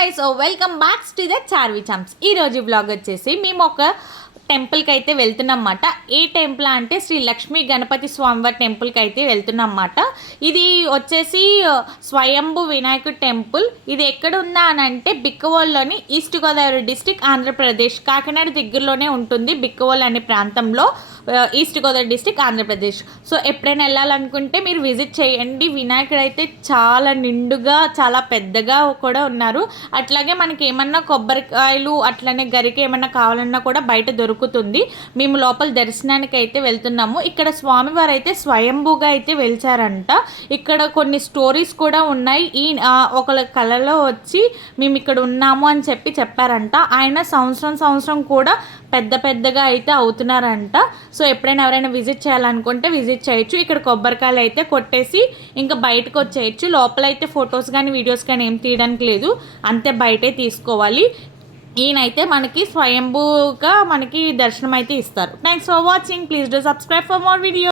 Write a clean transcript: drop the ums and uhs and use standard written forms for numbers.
Guys welcome back to the Charvi champs. ఈరోజు blog వచ్చేసి మేము ఒక టెంపుల్కి అయితే వెళ్తున్నాం అన్నమాట. ఏ టెంపుల్ అంటే శ్రీ లక్ష్మీ గణపతి స్వామివారి టెంపుల్కి అయితే వెళ్తున్నాం అన్నమాట. ఇది వచ్చేసి స్వయంభు వినాయకుడు టెంపుల్. ఇది ఎక్కడ ఉందా అని అంటే బిక్కవోల్లోని ఈస్ట్ గోదావరి డిస్టిక్ ఆంధ్రప్రదేశ్, కాకినాడ దగ్గరలోనే ఉంటుంది. బిక్కవోల్ అనే ప్రాంతంలో, east Godavari district Andhra Pradesh. So ఎప్పుడైనా వెళ్ళాలనుకుంటే మీరు విజిట్ చేయండి. వినాయకుడు అయితే చాలా నిండుగా చాలా పెద్దగా కూడా ఉన్నారు. అట్లాగే మనకి ఏమన్నా కొబ్బరికాయలు అట్లనే గరికి ఏమన్నా కావాలన్నా కూడా బయట దొరుకుతుంది. మేము లోపల దర్శనానికి అయితే వెళ్తున్నాము. ఇక్కడ స్వామివారు అయితే స్వయంభూగా అయితే వెలిచారంట. ఇక్కడ కొన్ని స్టోరీస్ కూడా ఉన్నాయి. ఈ ఒకళ్ళ కళలో వచ్చి మేము ఇక్కడ ఉన్నాము అని చెప్పారంట. ఆయన సంవత్సరం కూడా పెద్దగా అయితే అవుతున్నారంట. సో ఎప్పుడైనా ఎవరైనా విజిట్ చేయాలనుకుంటే విజిట్ చేయొచ్చు. ఇక్కడ కొబ్బరికాయలు అయితే కొట్టేసి ఇంకా బయటకు వచ్చేయచ్చు. లోపలైతే ఫొటోస్ కానీ వీడియోస్ కానీ ఏం తీయడానికి లేదు, అంతే బయటే తీసుకోవాలి. ఈయనైతే మనకి స్వయంభూగా మనకి దర్శనం అయితే ఇస్తారు. Thanks for watching. Please do subscribe for more video.